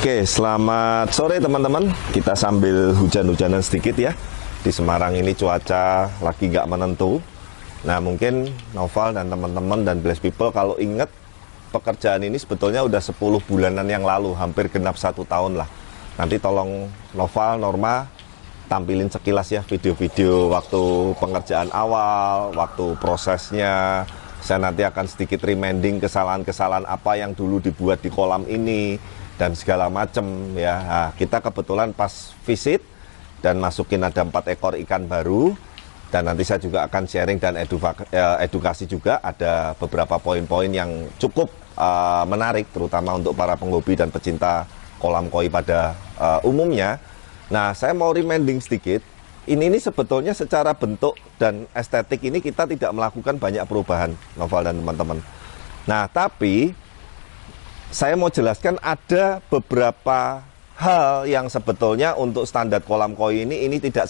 Oke, selamat sore teman-teman. Kita sambil hujan-hujanan sedikit ya. Di Semarang ini cuaca lagi nggak menentu. Nah, mungkin Noval dan teman-teman dan Bless People kalau inget pekerjaan ini sebetulnya udah 10 bulanan yang lalu, hampir genap 1 tahun lah. Nanti tolong Noval, Norma tampilin sekilas ya video-video waktu pengerjaan awal, waktu prosesnya. Saya nanti akan sedikit reminding kesalahan-kesalahan apa yang dulu dibuat di kolam ini dan segala macam ya. Nah, kita kebetulan pas visit dan masukin ada 4 ekor ikan baru, dan nanti saya juga akan sharing dan edukasi juga. Ada beberapa poin-poin yang cukup menarik terutama untuk para penghobi dan pecinta kolam koi pada umumnya. Nah, saya mau reminding sedikit. Ini sebetulnya secara bentuk dan estetik ini kita tidak melakukan banyak perubahan, Noval dan teman-teman. Nah, tapi saya mau jelaskan ada beberapa hal yang sebetulnya untuk standar kolam koi ini tidak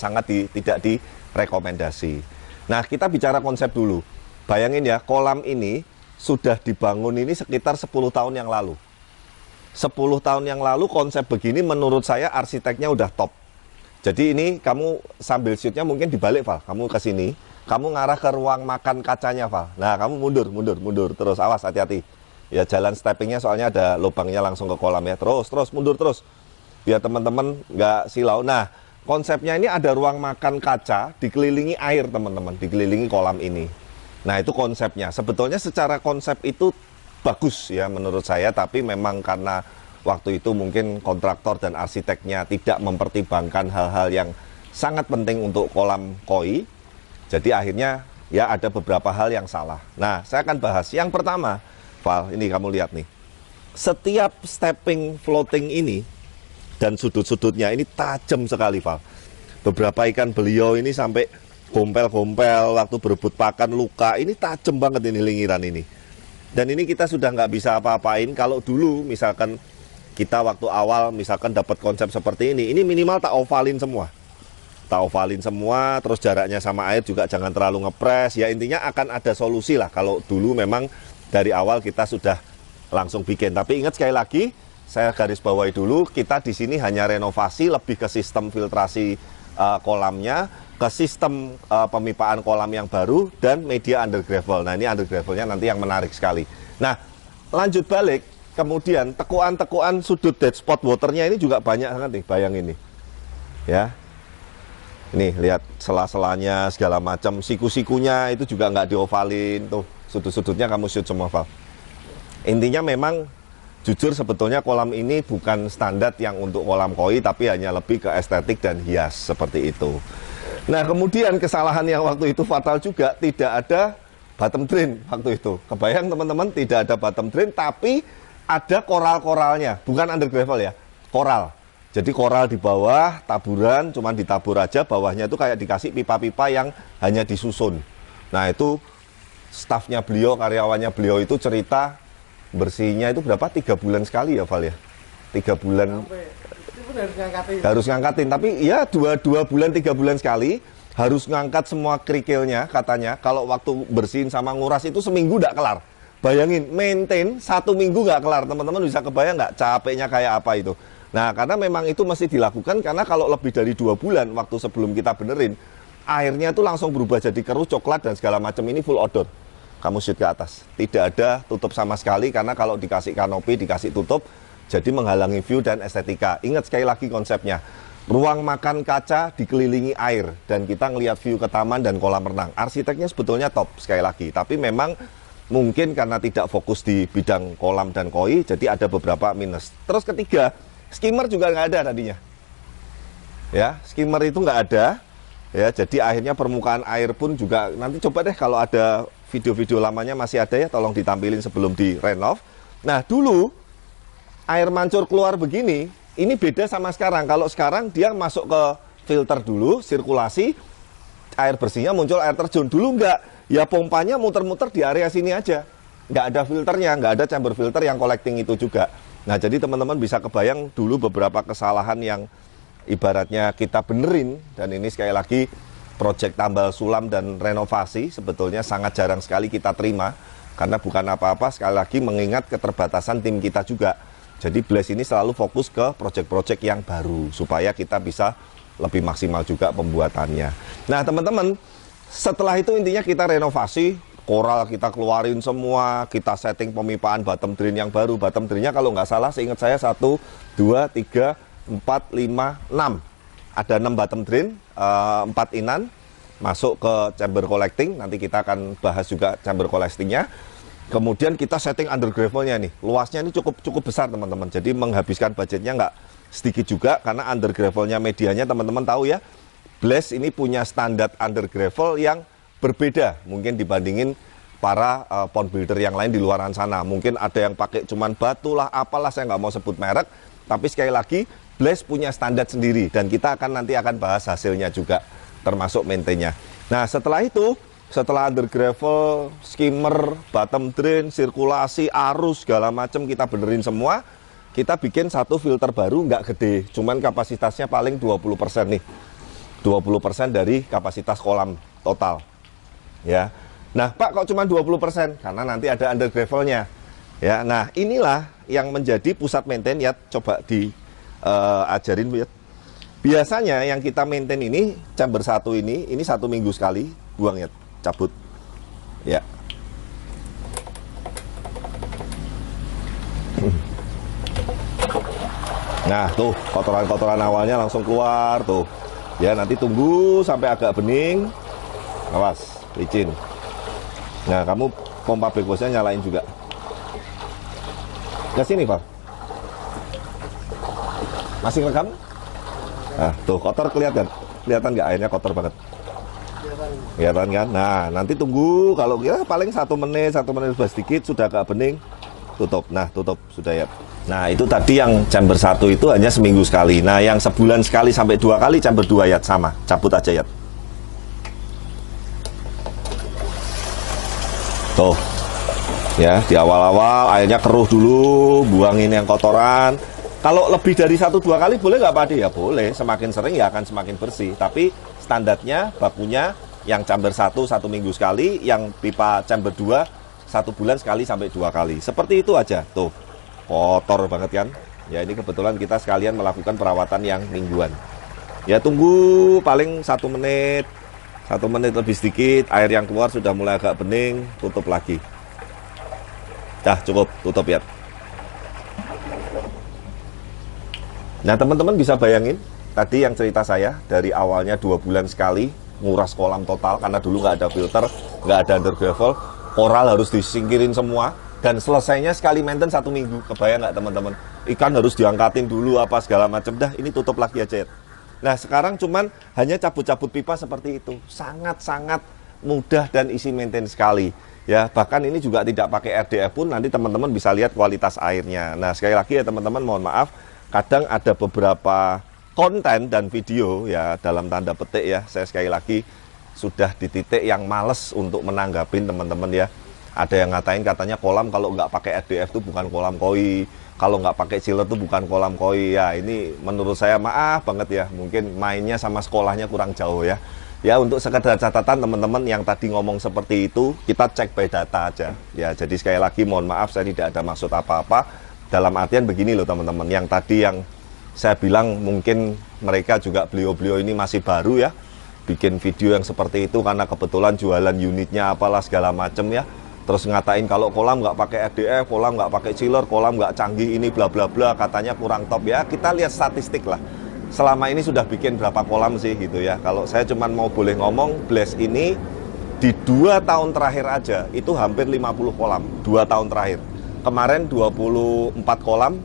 direkomendasi. Nah, kita bicara konsep dulu. Bayangin ya, kolam ini sudah dibangun ini sekitar 10 tahun yang lalu. 10 tahun yang lalu konsep begini menurut saya arsiteknya udah top. Jadi ini kamu sambil shootnya mungkin dibalik, Val. Kamu ke sini, kamu ngarah ke ruang makan kacanya, Val. Nah, kamu mundur terus, awas, hati-hati. Ya, jalan steppingnya soalnya ada lubangnya langsung ke kolam ya. Terus mundur terus. Biar teman-teman nggak silau. Nah, konsepnya ini ada ruang makan kaca dikelilingi air, teman-teman, dikelilingi kolam ini. Nah, itu konsepnya. Sebetulnya secara konsep itu bagus ya menurut saya, tapi memang karena waktu itu mungkin kontraktor dan arsiteknya tidak mempertimbangkan hal-hal yang sangat penting untuk kolam koi. Jadi akhirnya ya ada beberapa hal yang salah. Nah, saya akan bahas. Yang pertama, Val, ini kamu lihat nih. Setiap stepping floating ini dan sudut-sudutnya ini tajam sekali, Val. Beberapa ikan beliau ini sampai gompel-gompel waktu berebut pakan, luka. Ini tajam banget ini lingiran ini. Dan ini kita sudah nggak bisa apa-apain. Kalau dulu misalkan kita waktu awal misalkan dapat konsep seperti ini minimal tak ovalin semua. Tak ovalin semua, terus jaraknya sama air juga jangan terlalu ngepres. Ya, intinya akan ada solusi lah kalau dulu memang dari awal kita sudah langsung bikin. Tapi ingat sekali lagi, saya garis bawahi dulu, kita di sini hanya renovasi lebih ke sistem filtrasi kolamnya, ke sistem pemipaan kolam yang baru, dan media under gravel. Nah, ini under gravelnya nanti yang menarik sekali. Nah, lanjut balik, kemudian tekuan-tekuan sudut dead spot waternya ini juga banyak banget nih, bayangin nih. Ya, ini lihat sela-selanya segala macam, siku-sikunya itu juga nggak diovalin tuh. Sudut-sudutnya kamu shoot semua, Val. Intinya memang jujur sebetulnya kolam ini bukan standar yang untuk kolam koi, tapi hanya lebih ke estetik dan hias seperti itu. Nah, kemudian kesalahan yang waktu itu fatal juga, tidak ada bottom drain waktu itu. Kebayang teman-teman, tidak ada bottom drain, tapi ada koral-koralnya, bukan under gravel ya, koral. Jadi koral di bawah, taburan, cuman ditabur aja, bawahnya itu kayak dikasih pipa-pipa yang hanya disusun. Nah, itu stafnya beliau, karyawannya beliau itu cerita bersihnya itu berapa? 3 bulan sekali ya, Val ya? 3 bulan harus ngangkatin. Tapi ya 2 bulan 3 bulan sekali harus ngangkat semua kerikilnya katanya. Kalau waktu bersihin sama nguras itu seminggu nggak kelar. Bayangin, maintain 1 minggu nggak kelar. Teman-teman bisa kebayang nggak capeknya kayak apa itu? Nah, karena memang itu mesti dilakukan, karena kalau lebih dari 2 bulan waktu sebelum kita benerin, airnya itu langsung berubah jadi keruh, coklat dan segala macam. Ini full odor. Kamu shoot ke atas, tidak ada tutup sama sekali, karena kalau dikasih kanopi, dikasih tutup, jadi menghalangi view dan estetika. Ingat sekali lagi konsepnya, ruang makan kaca dikelilingi air, dan kita ngelihat view ke taman dan kolam renang. Arsiteknya sebetulnya top sekali lagi, tapi memang mungkin karena tidak fokus di bidang kolam dan koi, jadi ada beberapa minus. Terus ketiga, skimmer juga nggak ada tadinya. Ya, skimmer itu nggak ada. Ya, jadi akhirnya permukaan air pun juga, nanti coba deh kalau ada video-video lamanya masih ada ya, tolong ditampilin sebelum direnov. Nah, dulu air mancur keluar begini, ini beda sama sekarang. Kalau sekarang dia masuk ke filter dulu, sirkulasi, air bersihnya muncul air terjun. Dulu enggak, ya pompanya muter-muter di area sini aja. Nggak ada filternya, nggak ada chamber filter yang collecting itu juga. Nah, jadi teman-teman bisa kebayang dulu beberapa kesalahan yang ibaratnya kita benerin, dan ini sekali lagi proyek tambal sulam dan renovasi sebetulnya sangat jarang sekali kita terima, karena bukan apa-apa, sekali lagi mengingat keterbatasan tim kita juga. Jadi Blast ini selalu fokus ke project-project yang baru supaya kita bisa lebih maksimal juga pembuatannya. Nah teman-teman, setelah itu intinya kita renovasi, koral kita keluarin semua, kita setting pemipaan bottom drain yang baru. Bottom drainnya kalau nggak salah, seingat saya 1, 2, 3, 4, 5, 6. Ada 6 bottom drain, 4 inan, masuk ke chamber collecting. Nanti kita akan bahas juga chamber collectingnya. Kemudian kita setting under gravelnya nih, luasnya ini cukup besar teman-teman. Jadi menghabiskan budgetnya nggak sedikit juga, karena under gravelnya medianya teman-teman tahu ya, Blast ini punya standar under gravel yang berbeda mungkin dibandingin para pond builder yang lain di luaran sana. Mungkin ada yang pakai cuman batu lah, apalah, saya nggak mau sebut merek. Tapi sekali lagi, Blast punya standar sendiri dan kita nanti akan bahas hasilnya juga, termasuk maintainnya. Nah setelah itu, setelah under gravel, skimmer, bottom drain, sirkulasi, arus, segala macam kita benerin semua. Kita bikin satu filter baru, nggak gede, cuman kapasitasnya paling 20% nih. 20% dari kapasitas kolam total. Ya. Nah Pak, kok cuma 20%? Karena nanti ada under gravelnya. Ya, nah inilah yang menjadi pusat maintain ya, coba diajarin Bu ya. Biasanya yang kita maintain ini, chamber 1 ini 1 minggu sekali, buang ya. Cabut ya. Nah tuh kotoran-kotoran awalnya langsung keluar tuh ya. Nanti tunggu sampai agak bening, awas licin. Nah kamu pompa backwash-nya nyalain juga ke sini Pak, masih ngerekam. Nah tuh kotor, kelihatan nggak airnya kotor banget, kelihatan kan? Nah nanti tunggu, kalau kira paling 1 menit lebih sedikit sudah agak bening, tutup. Nah tutup sudah ya. Nah itu tadi yang chamber 1 itu hanya seminggu sekali. Nah yang sebulan sekali sampai 2 kali chamber 2 ya, sama, cabut aja ya. Tuh ya, di awal-awal airnya keruh dulu, buangin yang kotoran. Kalau lebih dari 1-2 kali boleh nggak Pak Ade? Ya boleh, semakin sering ya akan semakin bersih. Tapi standarnya bakunya yang chamber 1 minggu sekali, yang pipa chamber 2 1 bulan sekali sampai 2 kali. Seperti itu aja. Tuh, kotor banget kan? Ya ini kebetulan kita sekalian melakukan perawatan yang mingguan. Ya tunggu paling 1 menit, 1 menit lebih sedikit, air yang keluar sudah mulai agak bening, tutup lagi. Dah cukup, tutup ya. Nah teman-teman bisa bayangin, tadi yang cerita saya, dari awalnya 2 bulan sekali, nguras kolam total, karena dulu nggak ada filter, nggak ada under gravel, koral harus disingkirin semua, dan selesainya sekali maintain 1 minggu. Kebayang nggak teman-teman? Ikan harus diangkatin dulu, apa segala macam, dah ini tutup lagi aja ya. Nah sekarang cuman hanya cabut-cabut pipa seperti itu, sangat-sangat mudah dan isi maintain sekali. Ya, bahkan ini juga tidak pakai RDF pun, nanti teman-teman bisa lihat kualitas airnya. Nah sekali lagi ya teman-teman, mohon maaf, kadang ada beberapa konten dan video ya, dalam tanda petik ya, saya sekali lagi sudah di titik yang males untuk menanggapin teman-teman ya. Ada yang ngatain katanya kolam kalau nggak pakai RDF itu bukan kolam koi, kalau nggak pakai chiller itu bukan kolam koi. Ya ini menurut saya maaf banget ya, mungkin mainnya sama sekolahnya kurang jauh ya. Ya untuk sekedar catatan teman-teman yang tadi ngomong seperti itu, kita cek by data aja ya. Jadi sekali lagi mohon maaf, saya tidak ada maksud apa-apa. Dalam artian begini loh teman-teman, yang tadi yang saya bilang mungkin mereka juga beliau-beliau ini masih baru ya, bikin video yang seperti itu karena kebetulan jualan unitnya apalah segala macem ya. Terus ngatain kalau kolam nggak pakai RDF, kolam nggak pakai chiller, kolam nggak canggih ini bla bla bla, katanya kurang top ya. Kita lihat statistik lah. Selama ini sudah bikin berapa kolam sih gitu ya. Kalau saya cuma mau boleh ngomong, Blast ini di 2 tahun terakhir aja itu hampir 50 kolam, 2 tahun terakhir. Kemarin 24 kolam,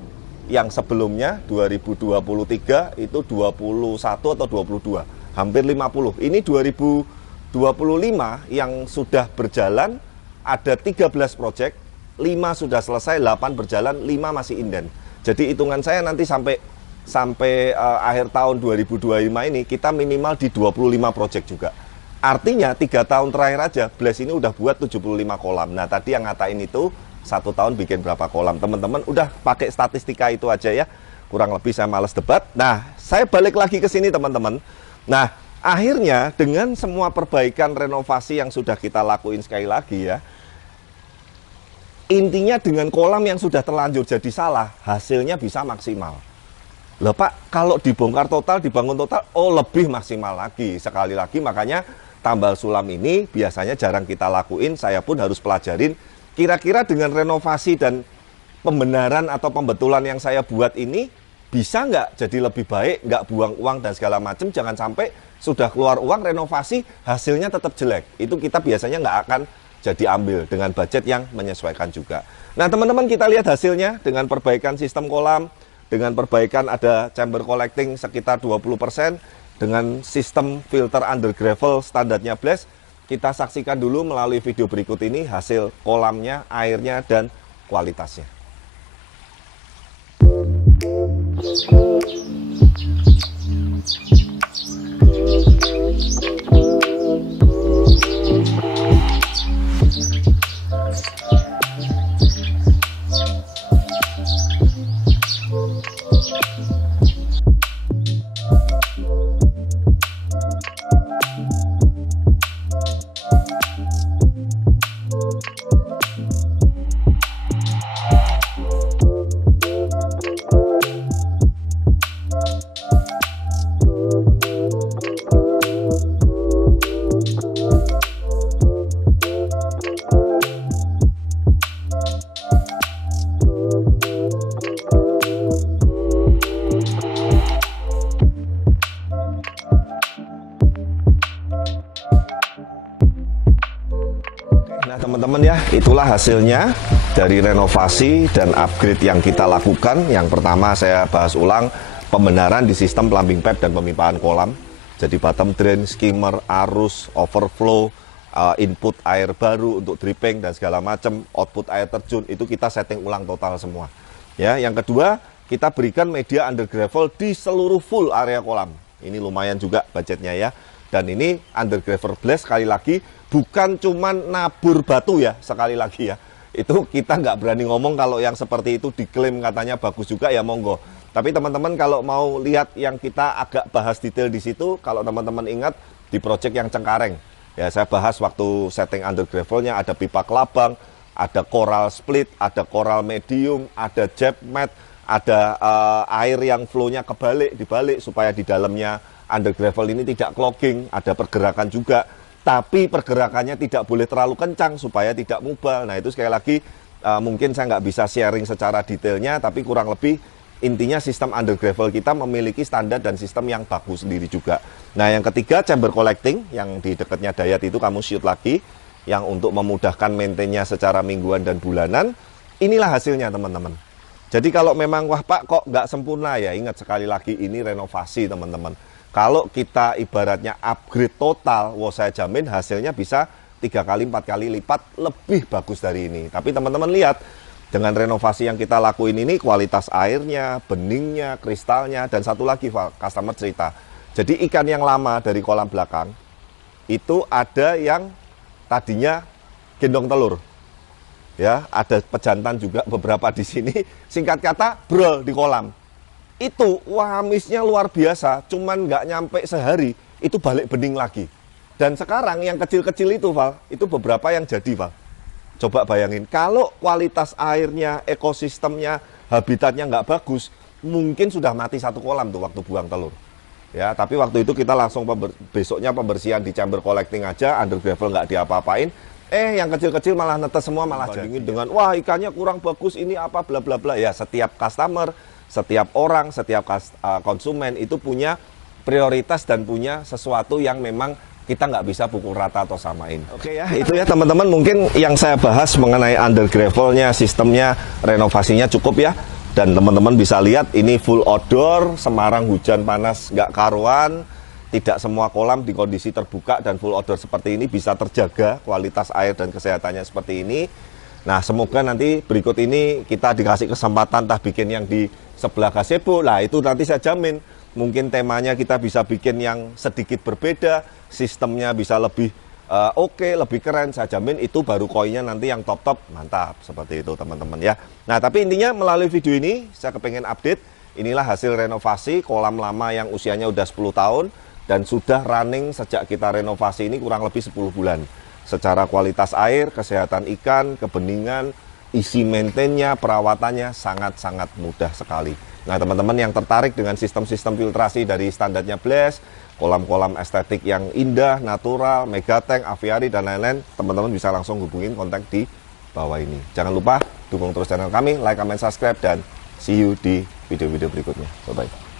yang sebelumnya 2023 itu 21 atau 22, hampir 50. Ini 2025 yang sudah berjalan ada 13 proyek, 5 sudah selesai, 8 berjalan, 5 masih inden. Jadi hitungan saya nanti sampai akhir tahun 2025 ini kita minimal di 25 proyek juga. Artinya 3 tahun terakhir aja Blast ini udah buat 75 kolam. Nah tadi yang ngatain itu 1 tahun bikin berapa kolam, teman-teman udah pakai statistika itu aja ya, kurang lebih saya males debat. Nah saya balik lagi ke sini teman-teman. Nah akhirnya dengan semua perbaikan renovasi yang sudah kita lakuin, sekali lagi ya, Intinya dengan kolam yang sudah terlanjur jadi salah, hasilnya bisa maksimal. Loh Pak, kalau dibongkar total, dibangun total, oh lebih maksimal lagi. Sekali lagi, makanya tambal sulam ini biasanya jarang kita lakuin, saya pun harus pelajarin. Kira-kira dengan renovasi dan pembenaran atau pembetulan yang saya buat ini, bisa nggak jadi lebih baik, nggak buang uang dan segala macam, jangan sampai sudah keluar uang renovasi, hasilnya tetap jelek. Itu kita biasanya nggak akan jadi ambil dengan budget yang menyesuaikan juga. Nah teman-teman, kita lihat hasilnya dengan perbaikan sistem kolam, dengan perbaikan ada chamber collecting sekitar 20%, dengan sistem filter under gravel standarnya Blaze. Kita saksikan dulu melalui video berikut ini hasil kolamnya, airnya, dan kualitasnya. Nah teman-teman ya, itulah hasilnya dari renovasi dan upgrade yang kita lakukan. Yang pertama saya bahas ulang, pembenaran di sistem plumbing pipe dan pemipahan kolam. Jadi bottom drain, skimmer, arus, overflow, input air baru untuk dripping dan segala macam, output air terjun, itu kita setting ulang total semua. Ya, yang kedua, kita berikan media under gravel di seluruh full area kolam. Ini lumayan juga budgetnya ya. Dan ini under gravel Blaze, sekali lagi bukan cuman nabur batu ya, sekali lagi ya. Itu kita nggak berani ngomong kalau yang seperti itu diklaim katanya bagus juga ya monggo. Tapi teman-teman kalau mau lihat yang kita agak bahas detail di situ, kalau teman-teman ingat di project yang Cengkareng. Ya saya bahas waktu setting under gravelnya, ada pipa kelabang, ada coral split, ada coral medium, ada jet mat, ada air yang flow-nya dibalik supaya di dalamnya under gravel ini tidak clogging, ada pergerakan juga. Tapi pergerakannya tidak boleh terlalu kencang supaya tidak mubal. Nah itu sekali lagi mungkin saya nggak bisa sharing secara detailnya, tapi kurang lebih intinya sistem under gravel kita memiliki standar dan sistem yang bagus sendiri juga. Nah yang ketiga, chamber collecting yang di dekatnya Dayat itu kamu shoot lagi, yang untuk memudahkan maintainnya secara mingguan dan bulanan. Inilah hasilnya teman-teman. Jadi kalau memang wah Pak kok nggak sempurna ya, ingat sekali lagi ini renovasi teman-teman. Kalau kita ibaratnya upgrade total, wah saya jamin hasilnya bisa 3 kali, 4 kali lipat lebih bagus dari ini. Tapi teman-teman lihat, dengan renovasi yang kita lakuin ini, kualitas airnya, beningnya, kristalnya, dan satu lagi, customer cerita. Jadi ikan yang lama dari kolam belakang, itu ada yang tadinya gendong telur. Ya, ada pejantan juga beberapa di sini, singkat kata, brol di kolam. Itu wamisnya luar biasa, cuman nggak nyampe sehari itu balik bening lagi. Dan sekarang yang kecil-kecil itu Val, itu beberapa yang jadi Val. Coba bayangin, kalau kualitas airnya, ekosistemnya, habitatnya nggak bagus, mungkin sudah mati satu kolam tuh waktu buang telur. Ya, tapi waktu itu kita langsung besoknya pembersihan di chamber collecting aja, under gravel nggak diapa-apain. Yang kecil-kecil malah netes semua, malah bandingin dengan wah ikannya kurang bagus, ini apa bla bla bla. Ya setiap customer, setiap orang, setiap konsumen itu punya prioritas dan punya sesuatu yang memang kita nggak bisa pukul rata atau samain. Oke ya, itu ya teman-teman mungkin yang saya bahas mengenai under gravelnya, sistemnya, renovasinya cukup ya. Dan teman-teman bisa lihat ini full outdoor, Semarang hujan panas nggak karuan, tidak semua kolam di kondisi terbuka dan full outdoor seperti ini bisa terjaga kualitas air dan kesehatannya seperti ini. Nah semoga nanti berikut ini kita dikasih kesempatan entah bikin yang di sebelah gazebo, lah itu nanti saya jamin mungkin temanya kita bisa bikin yang sedikit berbeda, sistemnya bisa lebih oke, lebih keren, saya jamin itu baru koinnya nanti yang top-top, mantap, seperti itu teman-teman ya. Nah tapi intinya melalui video ini saya kepengen update, inilah hasil renovasi kolam lama yang usianya udah 10 tahun dan sudah running sejak kita renovasi ini kurang lebih 10 bulan. Secara kualitas air, kesehatan ikan, kebeningan, isi maintainnya, perawatannya sangat-sangat mudah sekali. Nah, teman-teman yang tertarik dengan sistem-sistem filtrasi dari standarnya Blaze, kolam-kolam estetik yang indah, natural, Megatank, Aviary, dan lain-lain, teman-teman bisa langsung hubungin kontak di bawah ini. Jangan lupa dukung terus channel kami, like, comment, subscribe, dan see you di video-video berikutnya. Bye-bye.